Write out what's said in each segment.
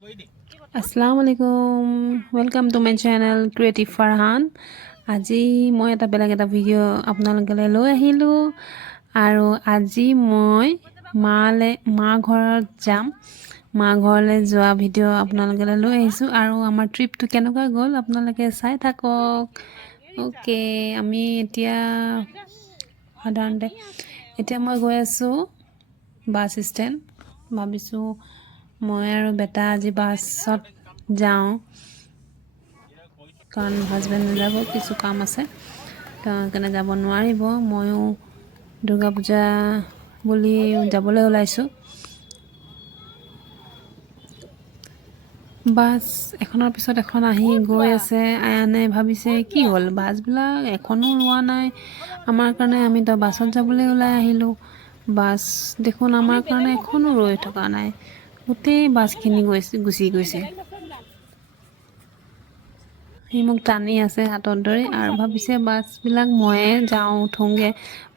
Assalamu alaikum, welcome to my channel Creative Farhan. আজি মই এটা বেলেগ এটা ভিডিঅ' আপোনালোকলৈ লৈ আহিলোঁ আৰু আজি মই মা ঘৰত যাম। মা ঘৰলৈ যোৱা ভিডিঅ' আপোনালোকলৈ লৈ আহিছোঁ আৰু আমাৰ ট্ৰিপটো কেনেকুৱা গ'ল আপোনালোকে চাই থাকক। ওকে, আমি এতিয়া মই গৈ আছোঁ বাছ ষ্টেণ্ড। ভাবিছোঁ মই আৰু বেটা আজি বাছত যাওঁ কাৰণ হাজবেণ্ড নাযাব, কিছু কাম আছে, সেইকাৰণে যাব নোৱাৰিব। ময়ো দুৰ্গা পূজা বুলি যাবলৈ ওলাইছোঁ। বাছ এখনৰ পিছত এখন আহি গৈ আছে। আয়ানে ভাবিছে কি হ'ল, বাছবিলাক এখনো ৰোৱা নাই আমাৰ কাৰণে। আমিতো বাছত যাবলৈ ওলাই আহিলোঁ, বাছ দেখোন আমাৰ কাৰণে এখনো ৰৈ থকা নাই, গোটেই বাছখিনি গুচি গৈছে। সি মোক টানি আছে হাতত ধৰি আৰু ভাবিছে বাছবিলাক ময়ে যাওঁ উঠোঁগৈ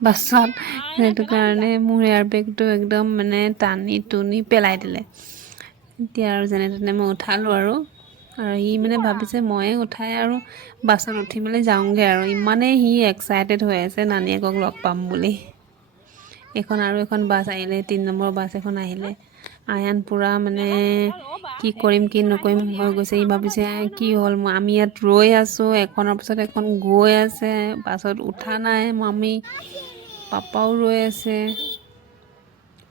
বাছত। সেইটো কাৰণে মোৰ এয়াৰবেগটো একদম টানি টুনি পেলাই দিলে। এতিয়া আৰু যেনে তেনে মই উঠালোঁ আৰু সি ভাবিছে ময়ে উঠাই আৰু বাছত উঠি মেলি যাওঁগৈ আৰু ইমানেই সি এক্সাইটেড হৈ আছে নানীয়েকক লগ পাম বুলি। এখন বাছ আহিলে, 3 নম্বৰ বাছ এখন আহিলে। আয়ান পূৰা কি কৰিম কি নকৰিম হৈ গৈছে। সি ভাবিছে কি হ'ল, আমি ইয়াত ৰৈ আছোঁ, এখনৰ পিছত এখন গৈ আছে, বাছত উঠা নাই আমি, পাপাও ৰৈ আছে।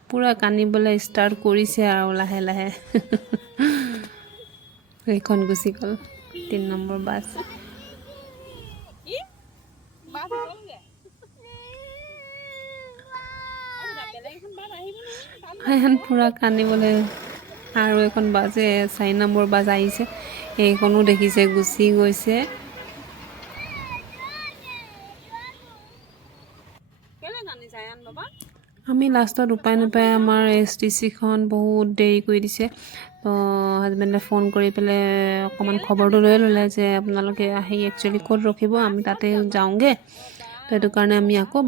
পূৰা কান্দিবলৈ ষ্টাৰ্ট কৰিছে আৰু লাহে লাহে। সেইখন গুচি গ'ল 3 নম্বৰ বাছ। আয়ান পূৰা কান্দিবলৈ, আৰু এখন বাছে 4 নম্বৰ বাছ আহিছে, সেইখনো দেখিছে গুচি গৈছে। আমি লাষ্টত উপায় নাপাই আমাৰ STC-খন বহুত দেৰি কৰি দিছে। তো হাজবেণ্ডে ফোন কৰি পেলাই অকণমান খবৰটো লৈ ল'লে যে আপোনালোকে আহি একচুৱেলি ক'ত ৰখিব, আমি তাতে যাওঁগৈ। তো সেইটো কাৰণে আমি আকৌ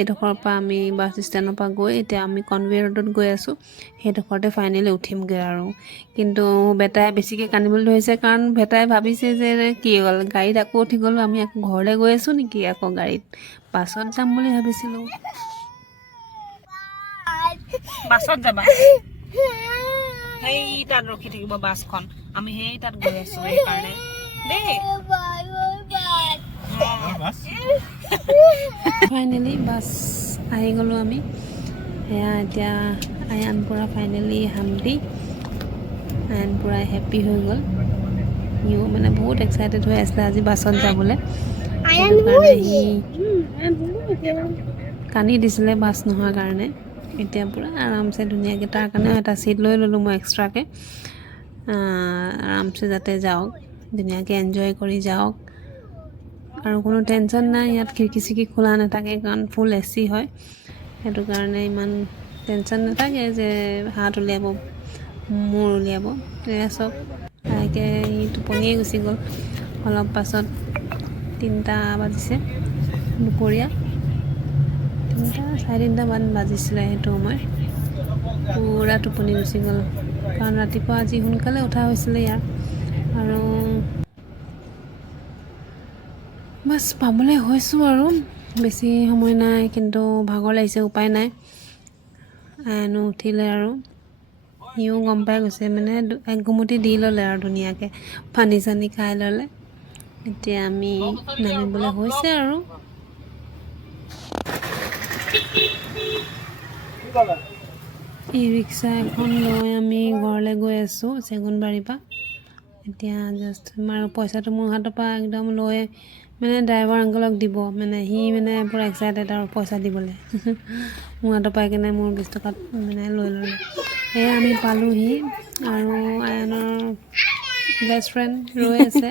এইডোখৰৰ পৰা আমি বাছ ষ্টেণ্ডৰ পৰা গৈ এতিয়া আমি কনভেয়ৰ ৰোডত গৈ আছোঁ। সেইডোখৰতে ফাইনেলি উঠিমগৈ আৰু। কিন্তু বেটাই বেছিকৈ কান্দিবলৈ ধৰিছে, কাৰণ বেটাই ভাবিছে যে কি হ'ল, গাড়ীত আকৌ উঠি গ'লোঁ, আমি আকৌ ঘৰলৈ গৈ আছোঁ নেকি, আকৌ গাড়ীত বাছত যাম বুলি ভাবিছিলোঁ। বাছত যাবা, সেই তাত ৰখি থাকিব বাছখন, আমি সেই তাত গৈ আছোঁ সেইকাৰণে দেই। ফাইনেলি বাছ আহি গ'লোঁ আমি। সেয়া এতিয়া আয়ান পূৰা ফাইনেলি শান্তি, আয়ান পূৰা হেপ্পী হৈ গ'ল। সিও বহুত এক্সাইটেড হৈ আছিলে আজি বাছত যাবলৈ। সেইটো কাৰণে সি কান্দি দিছিলে বাছ নোহোৱাৰ কাৰণে। এতিয়া পূৰা আৰামছে ধুনীয়াকৈ তাৰ কাৰণেও এটা ছিট লৈ ল'লোঁ মই এক্সট্ৰাকৈ, আৰামছে যাতে যাওক, ধুনীয়াকৈ এনজয় কৰি যাওক। আৰু কোনো টেনশ্যন নাই, ইয়াত খিৰিকী চিৰিকী খোলা নাথাকে কাৰণ ফুল AC হয়। সেইটো কাৰণে ইমান টেনশ্যন নাথাকে যে হাত উলিয়াব, মূৰ উলিয়াব। এয়া চব লাহেকৈ সি টোপনিয়ে গুচি গ'ল। অলপ পাছত 3টা বাজিছে দুপৰীয়া, 3:30 মান বাজিছিলে সেইটো সময়। পূৰা টোপনি গুচি গ'ল কাৰণ ৰাতিপুৱা আজি সোনকালে উঠা হৈছিলে ইয়াৰ। আৰু বাছ পাবলৈ হৈছোঁ আৰু, বেছি সময় নাই, কিন্তু ভাগৰ লাগিছে, উপায় নাই। আয়ানো উঠিলে আৰু সিও গম পাই গৈছে, এক ঘুমুটি দি ল'লে আৰু ধুনীয়াকৈ পানী চানী খাই ল'লে। এতিয়া আমি নামিবলৈ হৈছে আৰু। ই ৰিক্সা এখন লৈ আমি ঘৰলৈ গৈ আছোঁ চেগুনবাৰীৰ পৰা। এতিয়া জাষ্ট পইচাটো মোৰ হাতৰ পৰা একদম লৈ ড্ৰাইভাৰ আংকলক দিব, সি পূৰা এক্সাইটেড আৰু পইচা দিবলৈ। মোৰ হাতৰ পৰা সেইকাৰণে মোৰ 20 টকাত লৈ ল'লে। সেয়া আমি পালোঁহি আৰু আয়ানৰ বেষ্ট ফ্ৰেণ্ড ৰৈ আছে,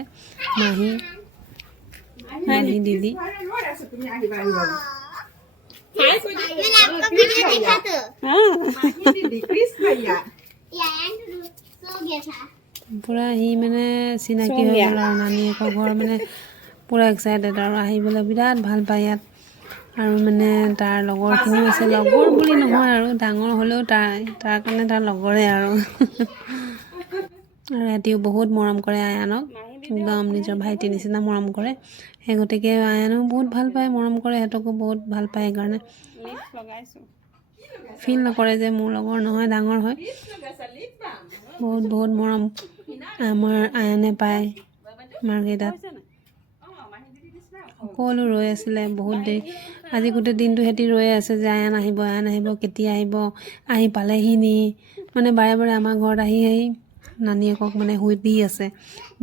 মাহী দিদি। পূৰা সি চিনাকি হৈ গ'ল আৰু নানীয়েকৰ ঘৰ, পূৰা এক্সাইটেড আৰু আহিবলৈ বিৰাট ভাল পায় ইয়াত। আৰু তাৰ লগৰখিনিও আছে, লগৰ বুলি নহয় আৰু ডাঙৰ হ'লেও তাৰ কাৰণে তাৰ লগৰে আৰু। আৰু ৰাতিও বহুত মৰম কৰে আয়ানক, একদম নিজৰ ভাইটি নিচিনা মৰম কৰে। সেই গতিকে আয়ানক বহুত ভাল পায়, মৰম কৰে, সিহঁতকো বহুত ভাল পায়। সেইকাৰণে ফিল নকৰে যে মোৰ লগৰ নহয়, ডাঙৰ হয়। বহুত বহুত মৰম আমাৰ আয়ানে পায় মাৰ্কেটত। সকলো ৰৈ আছিলে বহুত দেৰি, আজি গোটেই দিনটো সিহঁতি ৰৈ আছে যে আয়ান আহিব, আয়ান আহিব, কেতিয়া আহিব, আহি পালেহি নি, মানে বাৰে বাৰে আমাৰ ঘৰত আহি আহি নানীয়েকক মানে সুধি আছে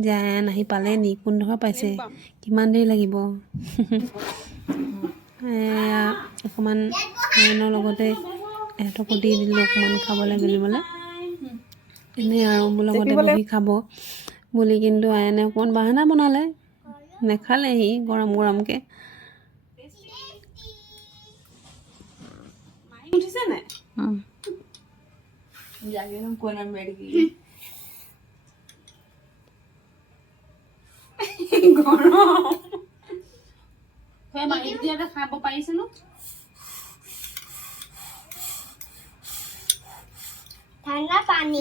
যে আয়ান আহি পালে নি, কোনডোখৰ পাইছে, কিমান দেৰি লাগিব। অকণমান আয়ানৰ লগতে ইহঁতকো দি দিলোঁ অকণমান খাবলৈ মেলিবলৈ, এনেই আৰু মোৰ লগতে বহি খাব বুলি। কিন্তু আয়ানে অকণমান বাহানা বনালে, নেখালেহি গৰম গৰমকৈ। খাব পাৰিছে ন ঠাণ্ডা পানী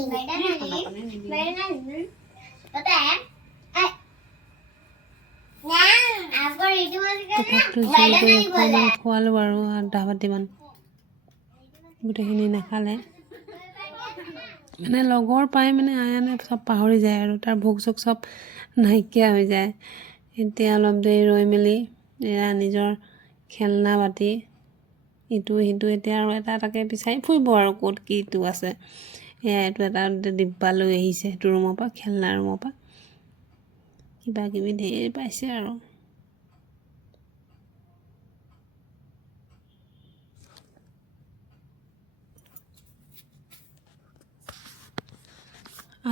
তথাপিতো জোৰ কৰি অকণমান খোৱালোঁ আৰু আধা বাতিমান, গোটেইখিনি নাখালে। মানে লগৰ পাই মানে আয়ানে চব পাহৰি যায় আৰু তাৰ ভোক চোক চব নাইকিয়া হৈ যায়। এতিয়া অলপ দেৰি ৰৈ মেলি এয়া নিজৰ খেলনা বাতি ইটো সিটো এতিয়া আৰু এটা এটাকৈ বিচাৰি ফুৰিব আৰু ক'ত কিটো আছে। এয়া এইটো এটা ডিব্বা লৈ আহিছে সেইটো ৰুমৰ পৰা, খেলনা ৰুমৰ পৰা, কিবা কিবি ধেৰ পাইছে আৰু।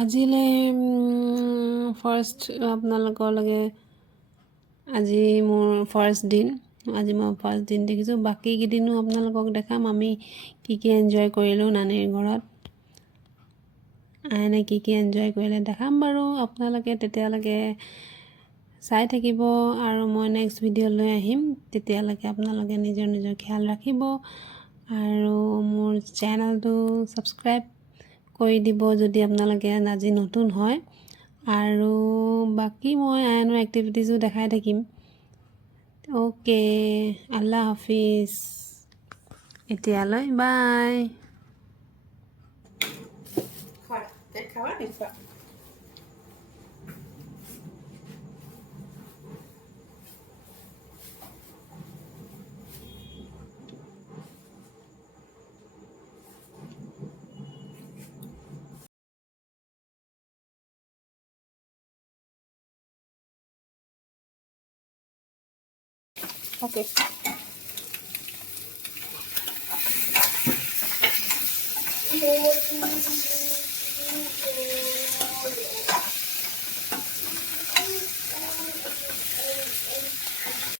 আজিলৈ ফাৰ্ষ্ট আপোনালোকলৈকে আজি মোৰ ফাৰ্ষ্ট দিন, আজি মই ফাৰ্ষ্ট দিন দেখিছোঁ। বাকীকেইদিনো আপোনালোকক দেখাম আমি কি কি এনজয় কৰিলোঁ নানীৰ ঘৰত, আইনে কি কি এনজয় কৰিলে দেখাম বাৰু। আপোনালোকে তেতিয়ালৈকে চাই থাকিব আৰু মই নেক্সট ভিডিঅ' লৈ আহিম। তেতিয়ালৈকে আপোনালোকে নিজৰ নিজৰ খিয়াল ৰাখিব আৰু মোৰ চেনেলটো ছাবস্ক্ৰাইব কৰি দিব যদি আপোনালোকে আজি নতুন হয়। আৰু বাকী মই আইনৰ এক্টিভিটিজো দেখাই থাকিম। অ'কে, আল্লাহ হাফিজ, এতিয়ালৈ বাই। Okay.